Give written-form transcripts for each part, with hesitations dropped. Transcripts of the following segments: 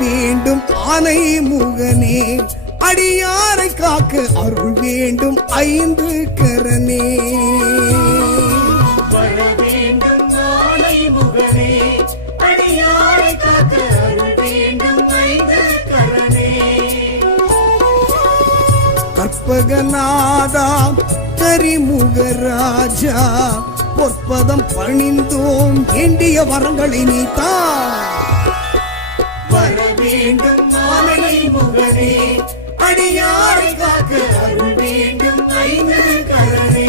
வேண்டும் ஆனை முகனே, அடியாரை காக்க அருள் வேண்டும் ஐந்து கரனே. வர வேண்டும் ஆனை முகனே, அடியாரை காக்க அருள் வேண்டும் ஐந்து கரனே. கற்பகநாதா கரிமுகராஜா, பொற்பதம் பணிந்தோம் வேண்டிய வரங்களை நீத்தா. வர வேண்டும் ஆனை முகனே, அடியாரை காக்க அருள் வேண்டும் ஐந்து கரனே.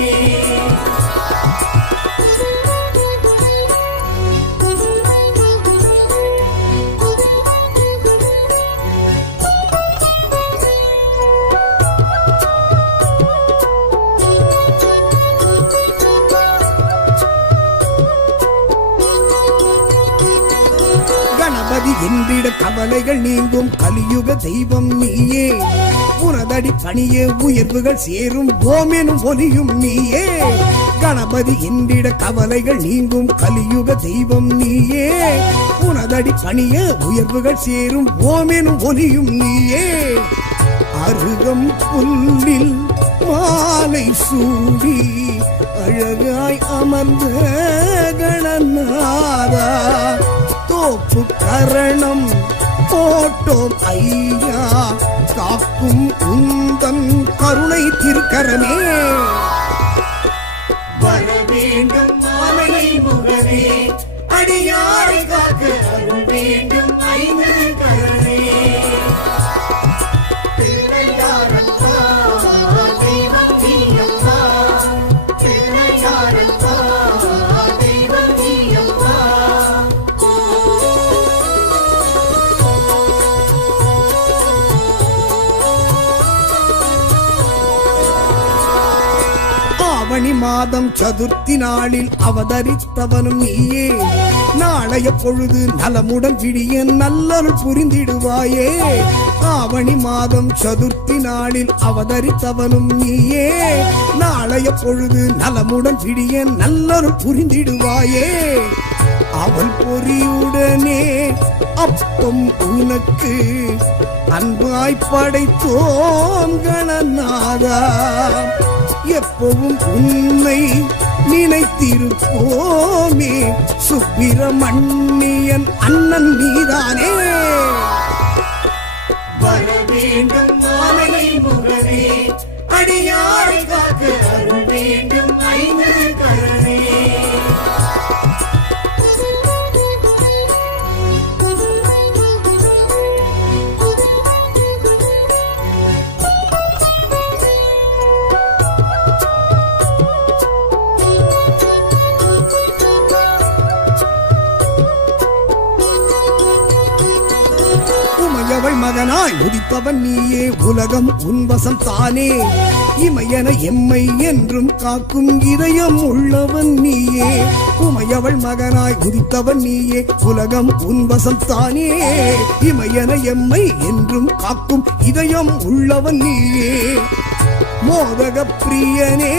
கணபதி என்றிட கவலைகள் நீங்கும் கலியுக தெய்வம் நீயே, உனதடி பணியே உயர்வுகள் சேரும் ஓமெனும் ஒலியும் நீயே. கணபதி என்றிட கவலைகள் நீங்கும் கலியுக தெய்வம் நீயே, உனதடி பணியே உயர்வுகள் சேரும் ஓமெனும் ஒலியும் நீயே. அருகம் புல்லில் மாலை சூடி அழகாய் அமர்ந்த கணநாதா, தோப்பு கரணம் போட்டோம் ஐயா, காக்கும் உந்தன் கருணை திருக்கரமே. வர வேண்டும் ஆனை முகனே, அடியாரை காக்க அருள் வேண்டும் ஐந்து கரனே. திருநள்ளாரப்பா, தெய்வம் நீயப்பா, திருநள்ளாரப்பா, தெய்வம் நீயப்பா. ஆவணி மாதம் சதுர்த்தி நாளில் அவதரித்தவனும் நீயே, நாளைய பொழுது நலமுடன் விடிய நல்லருள் புரிந்திடுவாயே. ஆவணி மாதம் சதுர்த்தி நாளில் அவதரித்தவனும் நீயே, நாளைய பொழுது நலமுடன் விடிய நல்லருள் புரிந்திடுவாயே. அவள் பொறியுடனே அப்பம் உனக்கு அன்பாய் படைத்தோம் கணநாதா, எப்பவும் உன்னை நினைத்திருப்போமே, சுப்பிரமணியன் அண்ணன் நீதானே. வர வேண்டும் ஆனை முகனே, அடியாரை காக்க அருள் வேண்டும் ஐந்து கரனே. உமையவள் மகனாய் உதித்தவன் நீயே, உலகம் உன்வசம் தானே. இமையன எம்மை என்றும் காக்கும் இதயம் உள்ளவன் நீயே. உமையவள் மகனாய் உதித்தவன் நீயே, உலகம் உன்வசம் தானே. இமையன எம்மை என்றும் காக்கும் இதயம் உள்ளவன் நீயே. மோதக பிரியனே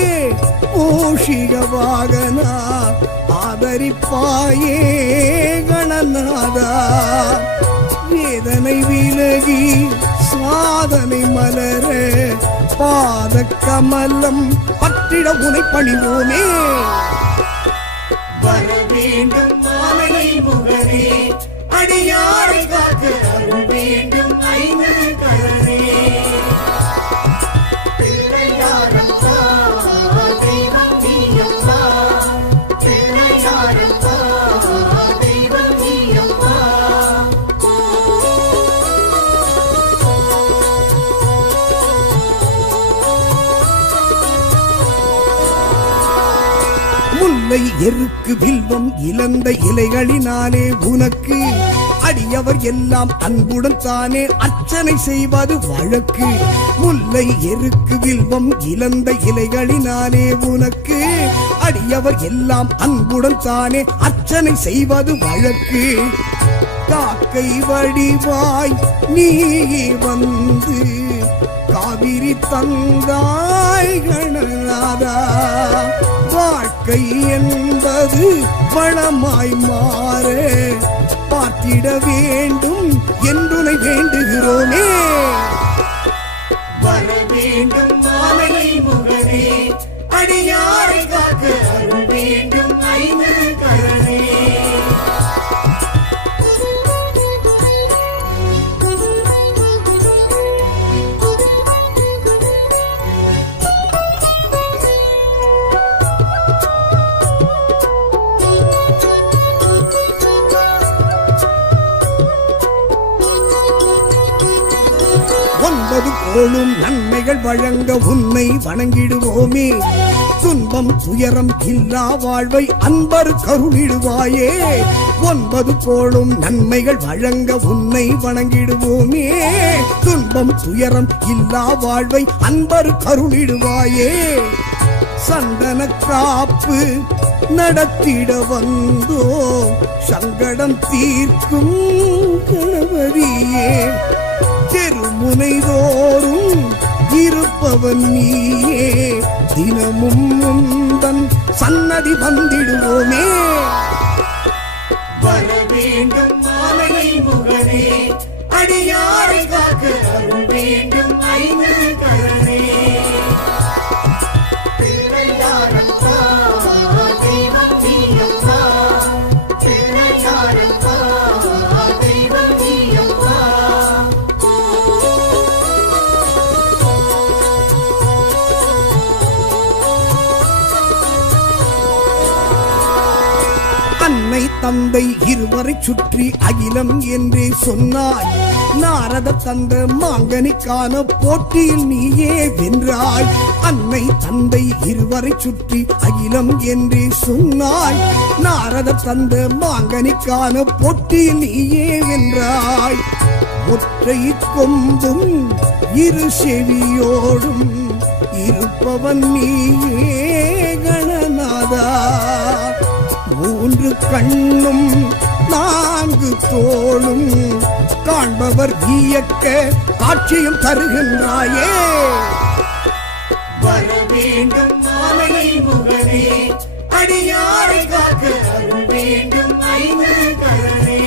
மூஷிக வாகனா, ஆதரிப்பாயே கணநாதா, வேதனை விலகி சாதனை மலர பாத கமலம் பற்றிட உனை பணிவோமே. வர வேண்டும் ஆனை முகனே, அடியாரை காக்க அருள் வேண்டும் ஐந்து கரனே. திருநள்ளாரப்பா, தெய்வம் நீயப்பா, திருநள்ளாரப்பா, தெய்வம் நீயப்பா. முல்லை எருக்கு வில்வம் இழந்த இலைகளினாலே உனக்கு அடியவர் எல்லாம் அன்புடன் தானே அர்ச்சனை செய்வது வழக்கு. முல்லை எருக்கு வில்வம் இழந்த இலைகளினாலே உனக்கு அடியவர் எல்லாம் அன்புடன் தானே அர்ச்சனை செய்வது வழக்கு. காக்கை வடிவாய் நீ வந்து காவிரி தந்தாய் கணநாதா, வாழ்க்கை என்பது வளமாய் மாற பார்த்திட வேண்டும் என்று வேண்டுகிறோமே. வர வேண்டும் மாலை முகனே, அடியாரை காக்க அருள் வேண்டும் ஐந்து கரனே. ஒன்பது கோளும் நன்மைகள் வழங்க உன்னை வணங்கிடுவோமே. துன்பம் துயரம் இல்லா வாழ்வை அன்பர் கருளிடுவாயே. ஒன்பது கோளும் நன்மைகள் வழங்க உன்னை வணங்கிடுவோமே. துன்பம் துயரம் இல்லா வாழ்வை அன்பர் கருளிடுவாயே. சந்தன காப்பு நடத்திட வந்தோ சங்கடம் தீர்க்கும் கணபதியே. தெருமுனைதோறும் இருப்பவன் நீயே. தினமும் உந்தன் சன்னதி வந்திடுவோமே. வர வேண்டும் மாலை முகனே, அடியாரை காக்க அருள் வேண்டும் ஐந்து கரனே. பிள்ளையாரப்பா, தெய்வம் நீயப்பா. பிள்ளையாரப்பா, தெய்வம் நீயப்பா. அன்னை தந்தை இருவரை சுற்றி அகிலம் என்றே சொன்னாய். நாரத தந்த மாங்கனிக்கான போட்டியில் நீயே வென்றாய். அன்னை தந்தை இருவரை சுற்றி அகிலம் என்றே சொன்னாய். நாரத தந்த மாங்கனிக்கான போட்டியில் நீயே வென்றாய். ஒற்றை கொம்பும் இரு செவியோடும் இருப்பவன் நீயே கணநாதா. மூன்று கண்ணும் நான்கு தோளும் காண்பவர் வியக்க காட்சியும் தருகின்றாயே. வர வேண்டும் மாலை முகனே, அடியாரை காக்க அருள் வேண்டும் ஐந்து கரனே.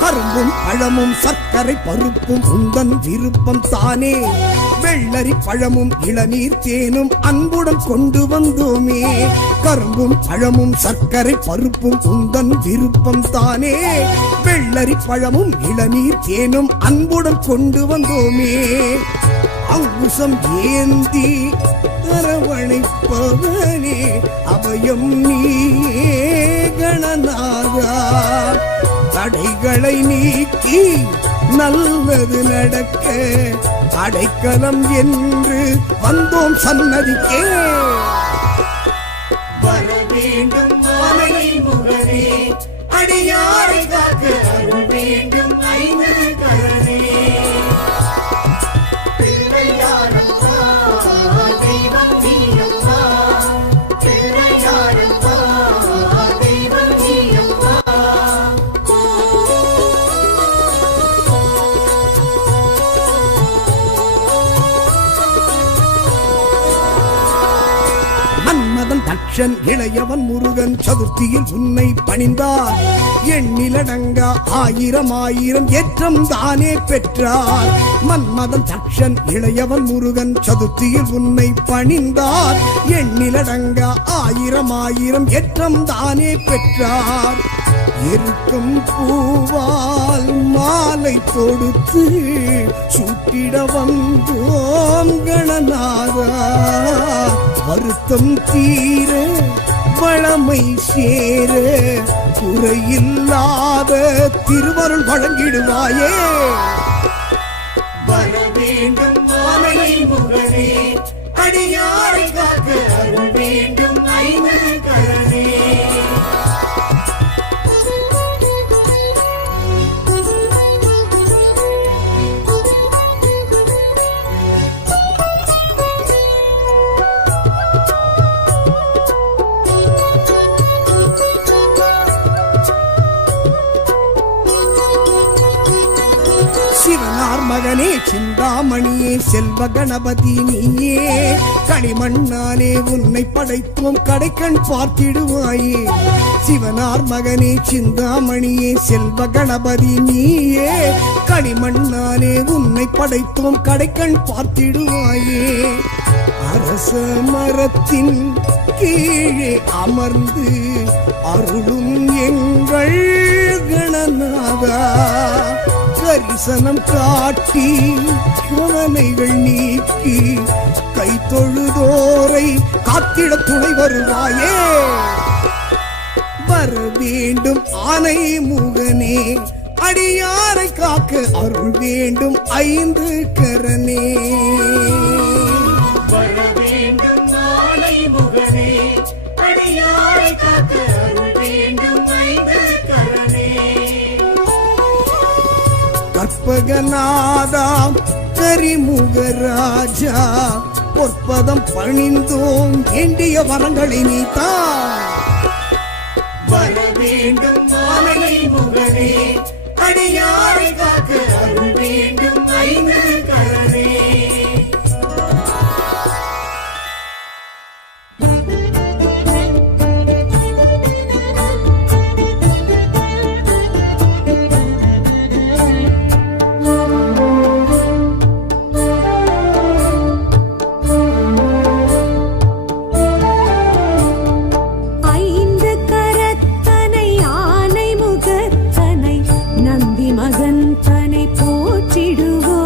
கரும்பும் பழமும் சர்க்கரை பருப்பும் உந்தன் விருப்பம் தானே. வெள்ளரி பழமும் இளநீர் தேனும் அன்புடன் கொண்டு வந்தோமே. கரும்பும் பழமும் சர்க்கரை பருப்பும் உந்தன் விருப்பம் தானே. வெள்ளரி பழமும் இளநீர் தேனும் அன்புடன் கொண்டு வந்தோமே. அங்குசம் ஏந்தி அரவணைப்பவனே அபயம் நீயே கணநாதா. தடைகளை நீக்கி நல்லது நடக்க அடைக்கலம் என்று வந்தோம் சன்னதிக்கே. வர வேண்டும் மாலை முகனே, அடியாரை காக்க அருள் வேண்டும் ஐந்து கரனே. பிள்ளையாரப்பா, தெய்வம் நீயப்பா. பிள்ளையாரப்பா, தெய்வம் நீயப்பா. மன்மதன் தட்சன் இளையவன் முருகன் சதுர்த்தியில் உன்னை பணிந்தார். எண்ணிலடங்கா ஆயிரம் ஆயிரம் ஏற்றம் தானே பெற்றார். மன்மதன் தட்சன் இளையவன் முருகன் சதுர்த்தியில் உன்னை பணிந்தார். எண்ணிலடங்கா ஆயிரம் ஆயிரம் ஏற்றம் தானே பெற்றார். இருக்கும் பூவால் மாலை தொடுத்து சூட்டிட வந்தோம் கணநாதா. வருத்தம் தீர வளமை சேர குறையில்லாத திருவருள் வழங்கிடுவாயே. வர வேண்டும் மாலை முகனே, அடியாரை காக்க அருள் வேண்டும் ஐந்து கரனே. மகனே சிந்தாமணியே செல்வ கணபதி நீயே களிமண்ணாலே உன்னை படைத்தோம் கடைக்கண் பார்த்திடுவாயே சிவனார் மகனே சிந்தாமணியே செல்வ கணபதி நீயே களிமண்ணாலே உன்னை படைத்தோம் கடைக்கண் பார்த்திடுவாயே அரச மரத்தின் கீழே அமர்ந்து அருளும் எங்கள் கணநாதா தரிசனம் காட்டி கவலைகள் நீக்கி கை தொழுதோரை காத்திட துணை வருவாயே வர வேண்டும் ஆனை முகனே அடியாரை காக்க அருள் வேண்டும் ஐந்து கரனே வர வேண்டும் ஆனை முகனே அடியாரை காக்க அருள் வேண்டும் ஐந்து கரனே கற்பகநாதா கரிமுகராஜா பொற்பதம் பணிந்தோம் எண்டிய வரங்களை நீத்தா வர வேண்டும் ஆனை முகனே அடியாரை காக்க அருள் வேண்டும் ஐந்து கரனே ஐந்து கரத்தனை ஆனை முகத்தனை நந்தி மகன் தனை போற்றிடுவோம்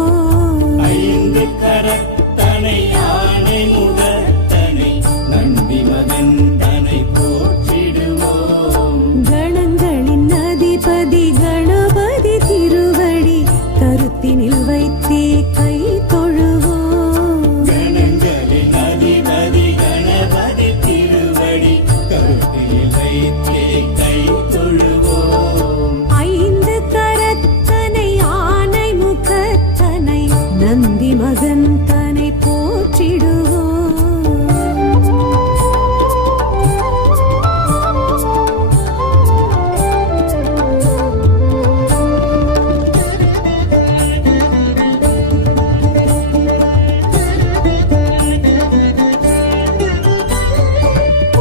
ஐந்து கரத்தனை யானை முகத்தனை நந்தி மகன் தனை போற்றிடுவோம் கணங்களின் அதிபதி கணபதி திருவடி கருத்தினில் வைத்தே கை தொழுவோம் கணங்களின் அதிபதி கணபதி திருவடி கருத்தில் வைத்தே கை தொழுவோம் ஐந்து கரத்தனை ஆனை முகத்தனை நந்தி மகன் தனை போற்றிடுவோம்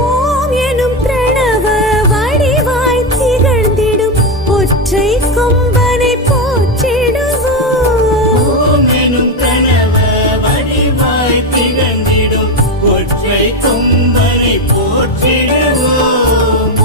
ஓம் எனும் பிரணவ வடிவாய் திகழ்ந்திடும் ஒற்றை கொம்பனை போற்றிடுவோம் ஓம் எனும் கனவ வடிவாய் திகழ்ந்திடும் ஒற்றை கொம்பனை போற்றிடுவோம்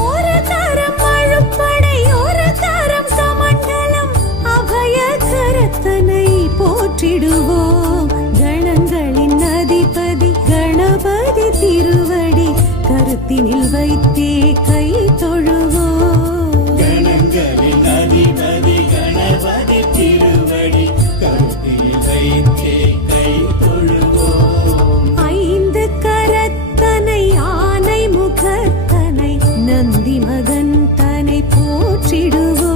ஒரு தரம் அழுப்படை ஒரு தரம் சமண்டலம் அபய கரத்தனை போற்றிடுவோம் கணங்களின் அதிபதி கணபதி திருவடி கருத்தினில் வைத்தே கை தொழுவோம் கணங்களின் அதிபதி கணபதி திருவடி கருத்தில் வைத்தே கை தொழுவோம் ஐந்து கரத்தனை ஆனை முகத்தனை நந்தி மகன் தனை போற்றிடுவோம்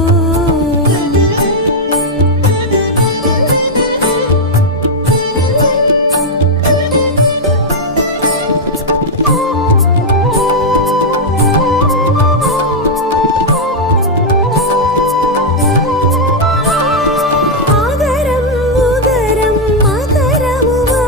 ஆகரம் உகரம் மகரமுமாகிடும்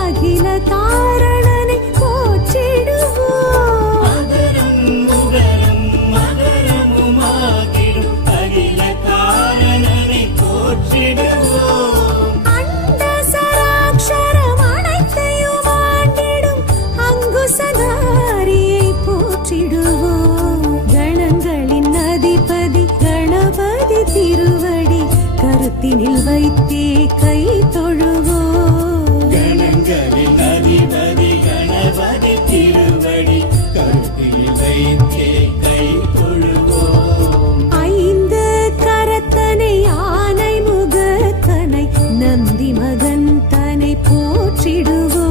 அகில காரணனை போற்றிடுவோம் மகரம் முகரம் மகரமுமாகிடும் அகில காரணனை போற்றிடுவோம் அண்ட சராட்சரம் அனைத்தையும் ஆண்டிடும் அங்குசதாரியை போற்றிடுவோம் கணங்களின் அதிபதி கணபதி திருவடி கருத்தினில் வைத்தே கை தொழுவோம் கணங்களின் அதிபதி கணபதி திருவடி கருத்தில் வைத்தே கை தொழுவோம் ஐந்து கரத்தனை ஆனை முகத்தனை நந்தி மகன் தனை போற்றிடுவோம்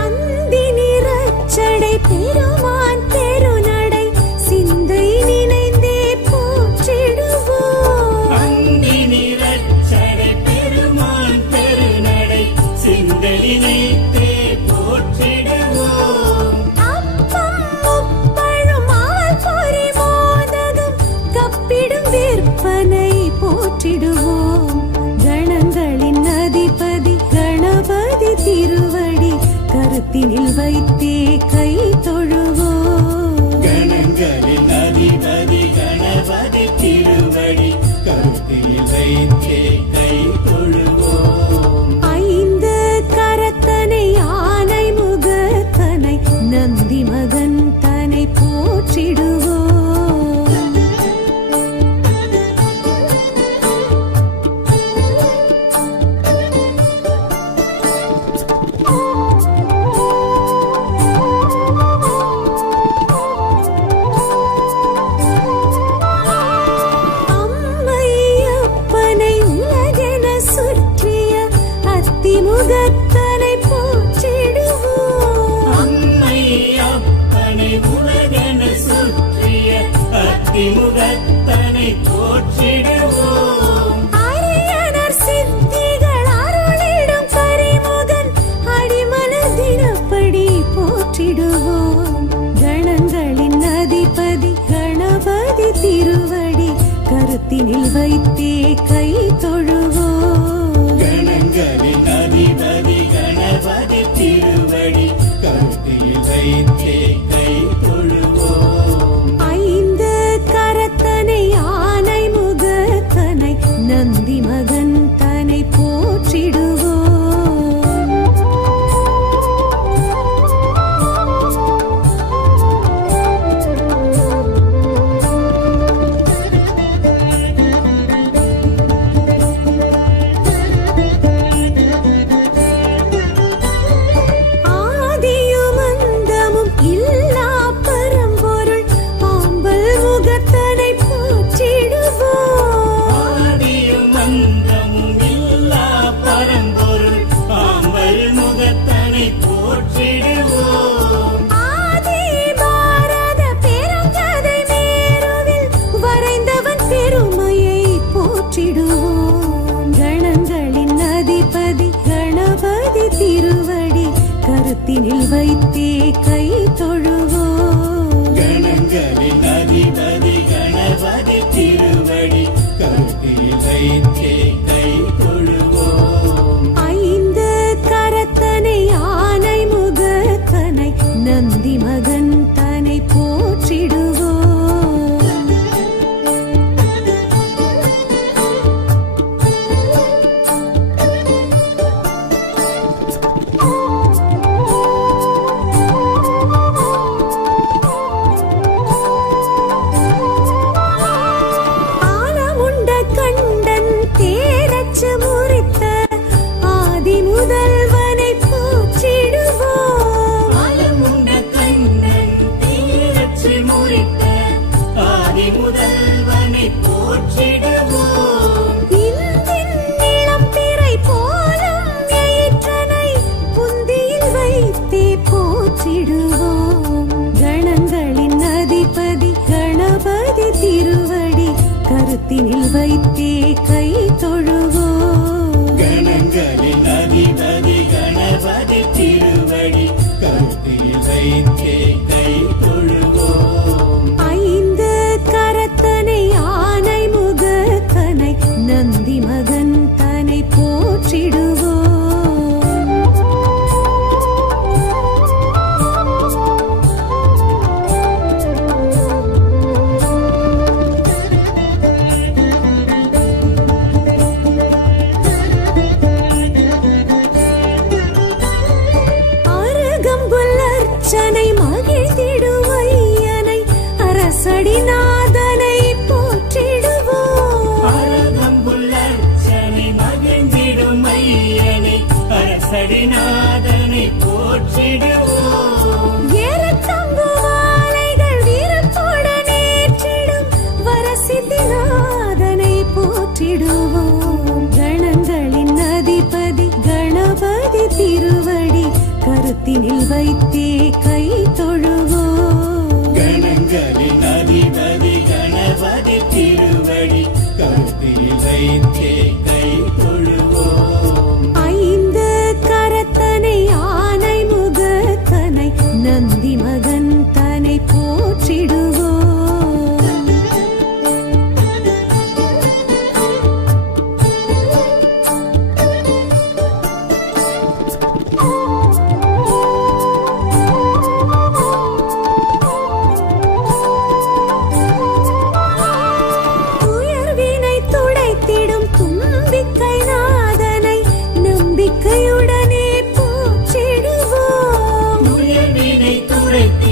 அந்தி நிறச்சடை பெருமான் பெருநடை சிந்தை நினைந்தே போற்றிடுவோம் கருத்தினில் வைத்தே கை தொழுவோம். கணங்களின் அதிபதி கணபதி திருவடி கருத்தில் வைத்தே கை தொழுவோம். ஐந்து கரத்தனை யானை முகத்தனை நந்தி மகன் தனை போற்றிடுவோம். அம்மையப்பனை உலகென சுற்றிய அத்திமுகத்தனை போற்றிடுவோம். அம்மை அப்பனை உலகென சுற்றிய அத்திமுகத்தனை போற்றிடுவோம். அரியனர் சித்திகள் அருளிடும் கரிமுகன் அடிமனதினப்படி போற்றிடுவோம். கணங்களின் அதிபதி கணபதி திருவடி கருத்தினில் வைத்தே கை தொழுவோம். கணங்களின் அதிபதி கணபதி திருவடி கருத்தில் வைத்தே கை தொழுவோம். ஐந்து கரத்தனை யானை முகத்தனை நந்தி மகன் தனை போற்றிடுவோம். ஆதியும் அந்தமும் இல்லா பரம்பொருள் ஆம்பல் முகத்தனை போற்றிடுவோம். ஆதியும் அந்தமும் இல்லா பரம்பொருள் ஆம்பல் முகத்தனை போற்றிடுவோம். ஆதி பாரத பெருங்கதை மேருவில் வரைந்தவன் பெருமையை போற்றிடுவோம். கணங்களின் அதிபதி கணபதி திருவடி கருத்தினில் வைத்தே கை தொழுவோம். கணங்களின் அதிபதி கணபதி திருவடி கருத்தில் வைத்தே கை தொழுவோம். ஐந்து கரத்தனை யானை முகத்தனை நந்தி மகன் தனை போற்றிடுவோம். ஆலமுண்ட கண்டன் தேரச்சு முறித்த ஆதி முதல்வனை போற்றிடுவோம். ஆலமுண்ட கண்ணன் தீரச்சு முறித்த ஆதி முதல்வனை போற்றிடுவோம். இந்தின் இளம் பிறை போலும் எயிற்றனை புந்தியில் வைத்தே போற்றிடுவோம். கணங்களின் அதிபதி கணபதி திருவடி கருத்தினில் வைத்தே கை தொழுவோம். கணங்களின் அதிபதி கணபதி திருவடி கருத்தில் வைத்தே கை தொழுவோம். ஐந்து கரத்தனை யானை முகத்தனை நந்தி மகன் தனை போற்றிடுவோம். அருகம்புல் அர்ச்சனை மகிழ்ந்திடுவையனை அரசடிநாதனை போற்றிடுவோம். அழகம்புல்லர்ச்சனை மகிழ்ந்திடும் ஐயனை அரசடிநாதனை போற்றிடுவோம். ஏறத்தங்கு மாலைகள் வீரத்துடன் ஏற்றிடும் வரசித்திநாதனை போற்றிடுவோம். கணங்களின் அதிபதி கணபதி திருவடி கருத்தினில் வைத்தே கை தொழுவோம். கணங்களின் அதிபதி கணபதி திருவடி கருத்தில் வைத்தே கை தொழுவோம். ஐந்து கரத்தனை யானை முகத்தனை நந்தி மகன் தனை போற்றிடுவோம்.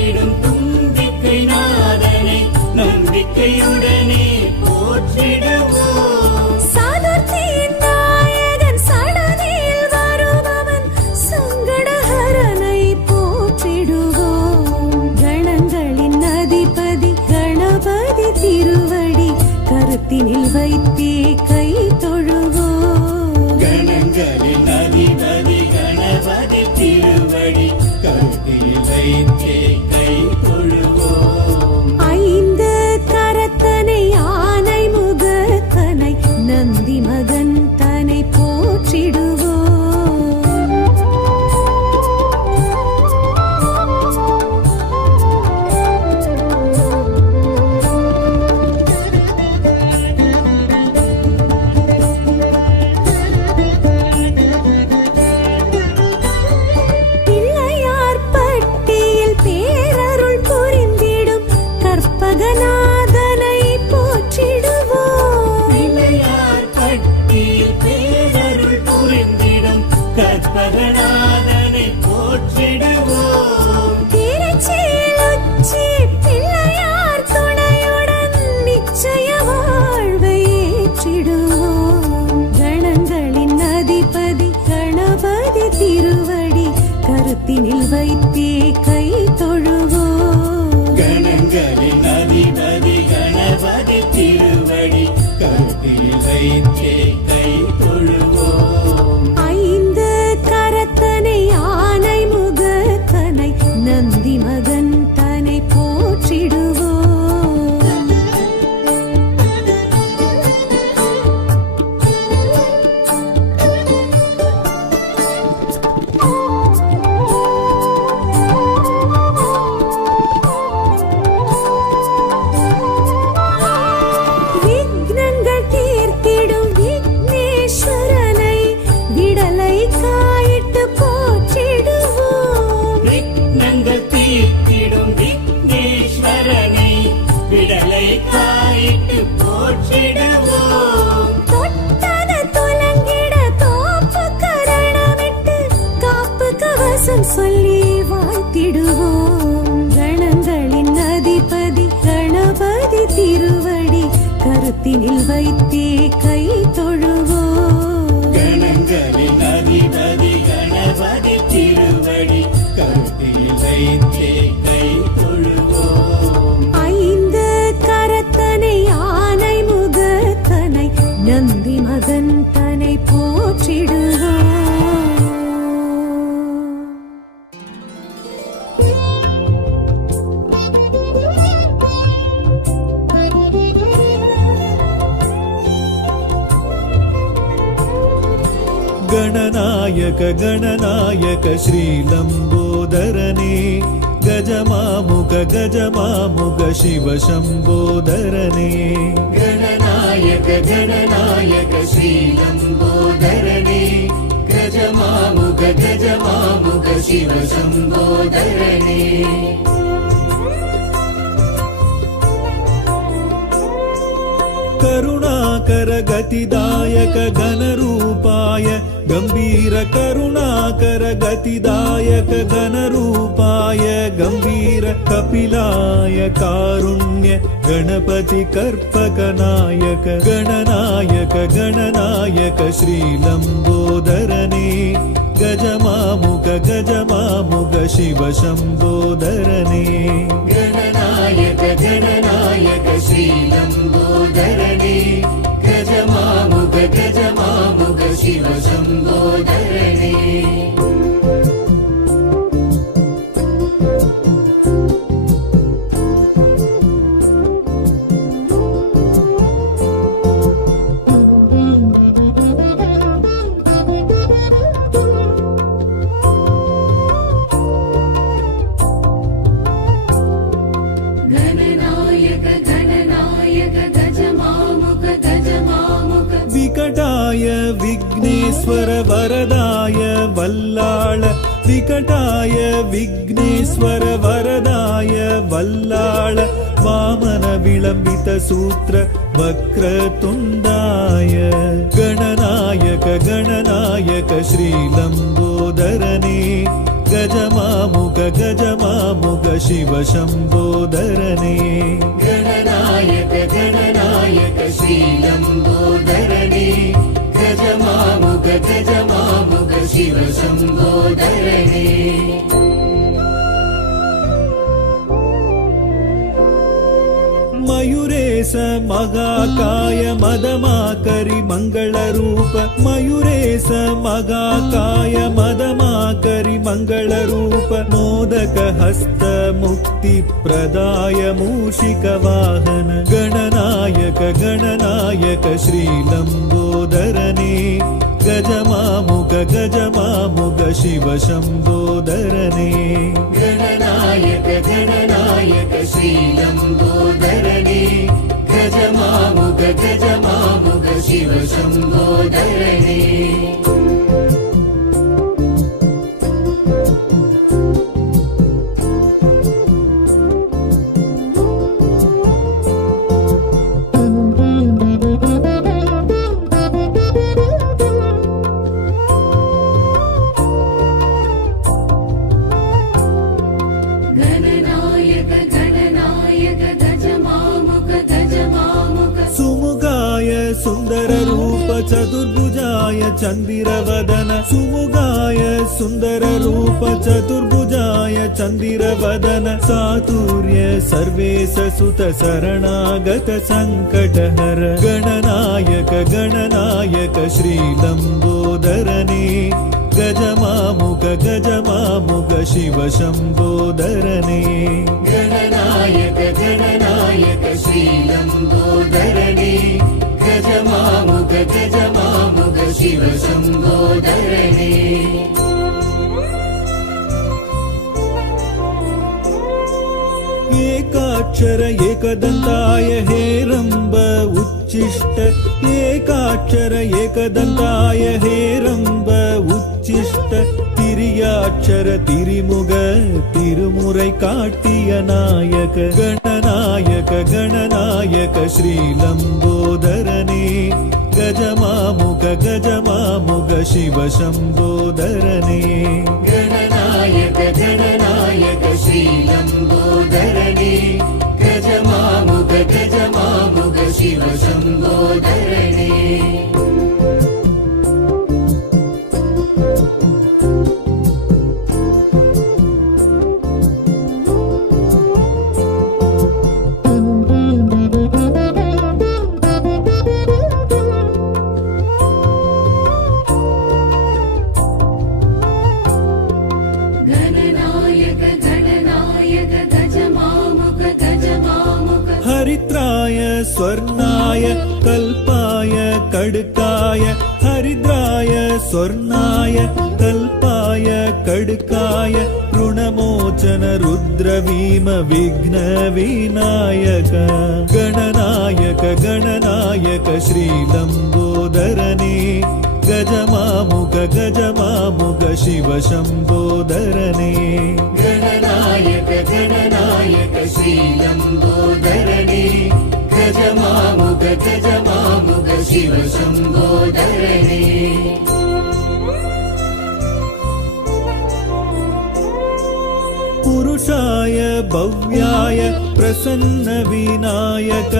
காத்திடும் தும்பிக்கை நாதனை நம்பிக்கையுடனே போற்றிடுவோம். சாதுர்த்தியின் நாயகன் சடதியில் வருபவன் சங்கடஹரனை போற்றிடுவோம். கணங்களின் அதிபதி கணபதி திருவடி கருத்தினில் வைத்தே கை தொழுவோம். கணங்களின் அதிபதி கணபதி திருவடி கருத்தில் வைத்தே கை தொழுவோம். ஐந்து கரத்தனை ஆனை முகத்தனை நந்தி மகன் தனை போற்றிடுவோம். பிள்ளையார் பட்டியில் பேரருள் புரிந்திடும் கற்பகநாதனை போற்றிடுவோம். பிள்ளையார் பட்டியில் பேரருள் புரிந்திடும் கற்பகநாதனை போற்றிடுவோம். திருச்சியில் உச்சி பிள்ளையார் துணையுடன் நிச்சய வாழ்வை ஏற்றிடுவோம். கணங்களின் அதிபதி கணபதி திருவடி கருத்தினில் வைத்தே கை தொழுவோம். கணங்களின் அதிபதி கணபதி திருவடி கருத்தில் வைத்தே கை தொழுவோம். ஐந்து கரத்தனை ஆனை முகத்தனை நந்தி மகன் தனை போற்றிடுவோம். விக்னங்கள் தீர்த்திடும் விக்னேஸ்வரனை விடலை காயிட்டு போற்றிடுவோம். விக்னங்கள் தீர்த்திடும் விக்னேஸ்வரனை விடலை காயிட்டு போற்றிடுவோம். தொட்டது துலங்கிட தோப்பு கரணமிட்டு காப்பு கவசம் சொல்லி வாழ்த்திடுவோம். கணங்களின் அதிபதி கணபதி திருவடி கருத்தினில் வைத்தே கை தொழுவோம். கணங்களின் அதிபதி கணபதி திருவடி கருத்தில் வைத்தே கை தொழுவோம். ஐந்து கரத்தனை ஆனை முகத்தனை நந்தி மகன் தனை போற்றிடுவோம். ಗಣನಾಯಕ ಗಣನಾಯಕ ಶ್ರೀಲಂಬೋದರನೇ ಗಜಮಾಮುಗ ಗಜಮಾಮುಗ ಶಿವ ಶಂಬೋದರನೇ ಗಣನಾಯಕ ಗಣನಾಯಕ ಶ್ರೀಲಂಬೋದರನೇ ಗಜಮಾಮುಗ ಗಜಮಾಮುಗ ಶಿವ ಶಂಬೋದರನೇ ಕರುಣಾಕರ ಗತಿದಾಯಕ ಘನರೂಪಾಯ ಗಂಭೀರ ಕರುಣಾಕರ ಗತಿದಾಯಕ ಘನರೂಪಾಯ ಗಂಭೀರ ಕಪಿಲಾಯ ಕಾರುಣ್ಯ ಗಣಪತಿ ಕರ್ಪಕ ನಾಯಕ ಗಣನಾಯಕ ಗಣನಾಯಕ ಶ್ರೀಲಂಬೋದರನೇ ಗಜಮಾಮುಗ ಗಜಮಾಮುಗ ಶಿವ ಶಂಬೋದರನೇ ಗಣನಾಯಕ ಗಣನಾಯಕ ಶ್ರೀಲಂಬೋದರನೇ ಗಜಮಾಮುಗ ಗಜಮಾಮುಗ ಶಿವ ಶಂಬೋದರನೇ ಗಣನಾಯಕ ಗಣನಾಯಕ ಗಜಮಾಮುಖ ಗಜಮಾಮುಖ ವಿಕಟಾಯ ವಿಘ್ನೇಶ್ವರ ವರದಾಯ ವಲ್ಲಾಳ ವಿಕಟಾಯ ವಿಘ್ನೇಶ್ವರ ವರದಾಯ ವಲ್ಲಾಳ ವಾಮನ ವಿಳಂಬಿತ ಸೂತ್ರ ವಕ್ರತುಂಡಾಯ ಗಣನಾಯಕ ಗಣನಾಯಕ ಶ್ರೀಲಂಬೋದರನೇ गजमामुग गजमामुग शिव शम्बोदरने गणनायक गणनायक श्रीलम्बोदरने गजमामुग गजमामुग शिव शम्बोदरने मयूरेश मगाकाय मदमाकरि मङ्गलरूप मयूरेश मगाकाय मदमाकरि मङ्गलरूप मोदक हस्त मुक्तिप्रदाय मूषिकवाहन गणनायक गणनायक श्रीलम्बोदरने गजमामुग गजमामुग शिव शम्बोदरने गणनायक गणनायक श्रीलम्बोदरने गजमामुग गजमामुग शिव शम्बोदरने गणनायक गणनायक गजमामुख गजमामुख सुमुगाय सुन्दर रूप चतुर्भुजाय चन्दिरवदन सुमुगाय सुन्दर रूप चतुर्भुजाय चन्दिरवदन सातुर्य सर्वेश सुत शरणागत सङ्कटहर गणनायक गणनायक श्रीलम्बोदरने गजमामुग गजमामुग शिव शम्बोदरने गणनायक गणनायक श्रीलम्बोदरने गजमामुग गजमामुग शिव शम्बोदरने एकाक्षर एकदन्ताय हेरम्ब उच्चिष्ट एकाक्षर एकदन्ताय हेरम्ब उच्चिष्ट तिरियाक्षर तिरिमुग तिरुमुरै काटिय नायक गणनायक गणनायक श्रीलम्बोदरने गजमामुग गजमामुग शिव शम्बोदरने गणनायक गणनायक श्रीलम्बोदरने गजमामुग गजमामुग शिव शम्बोदरने गणनायक गणनायक गजमामुख गजमामुख हरिद्राय स्वर्णाय कल्पाय कड्काय हरिद्राय स्वर्णाय कल्पाय कड्काय ऋणमोचन रुद्रवीम विघ्न विनायक गणनायक गणनायक श्रीलम्बोदरने गजमामुग गजमामुग शिव शम्बोदरने गणनायक गणनायक श्रीलम्बोदरने गजमामुग गजमामुग शिव शम्बोदरने पुरुषाय भव्याय प्रसन्न विनायक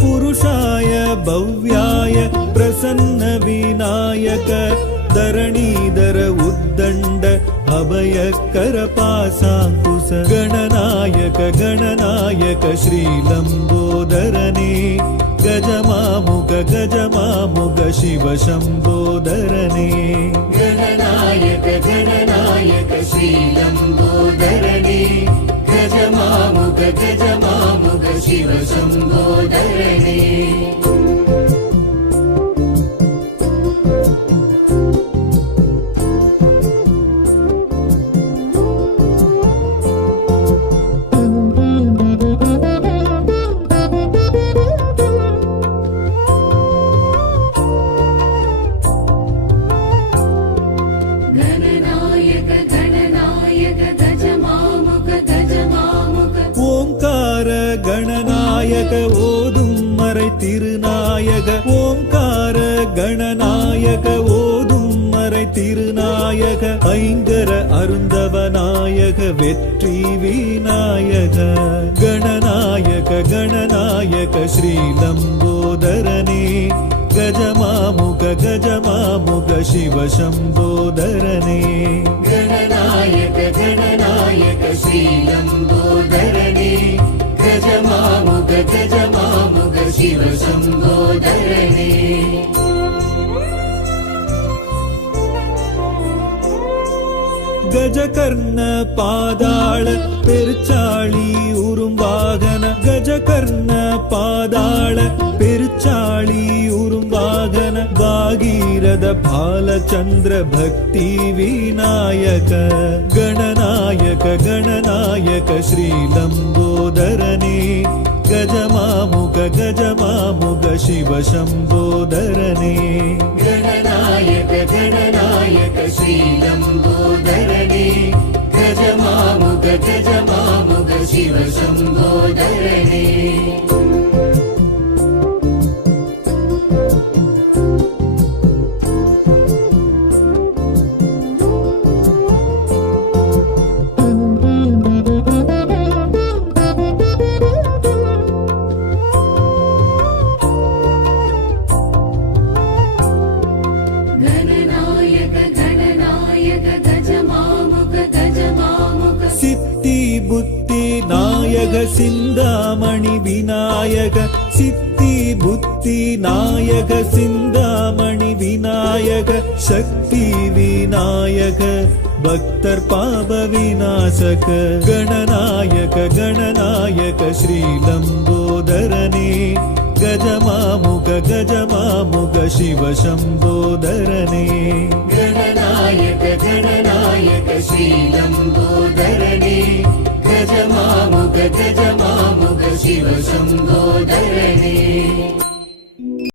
पुरुषाय भव्याय प्रसन्न विनायक धरणीधर उद्दण्ड अभयकर पासाङ्कुश गणनायक गणनायक श्रीलम्बोदरने गजमामुग गजमामुग शिव शम्बोदरने गणनायक गणनायक श्रीलम्बोदरने गजमामुग गजमामुग शिव शम्बोदरने गणनायक गणनायक गजमामुख गजमामुख ओंकार गणनायक ओदुम मरै திருநாயக ஓங்கார கணநாயக ஓதும் மறை திருநாயக விநாயக ஐங்கர அருந்தவநாயக வெற்றி விநாயக கணநாயக கணநாயக ஸ்ரீலம்போதரனே கஜமாமுக கஜமாமுக சிவசம்போதரனே गणनायक गणनायक श्रीलम्बोदरणे गजमामुग गजमामुग शिव शम्भोदरणे கஜகர்ண பாதாள பெருச்சாளி உரும்பாகன கஜகர்ண பாதாள பெருச்சாளி உரும்பாகன பாகீரத பாலச்சந்திர பக்தி விநாயக கணநாயக கணநாயக ஸ்ரீலம்போதரனே கஜமாமுக கஜமாமுக சிவ சம்போதரனே गणनायक गणनायक श्रीलम्बोदरणे गजमामुग गजमामुग शिव शम्भोदरणे गणनायक गणनायक गजमामुख गजमामुख சித்தி புத்தி நாயக சிந்தாமணி விநாயக சித்தி புத்தி நாயக சிந்தாமணி விநாயக சக்தி விநாயக பக்தர் பாப விநாசக கணநாயக கணநாயக ஸ்ரீலம்போதரனே கஜமாமுக கஜமாமுக சிவ சம்போதரனே गणनायक गणनायक श्रीलम्बोदरणे गजमामुग गजमामुग शिव शम्भोदरणे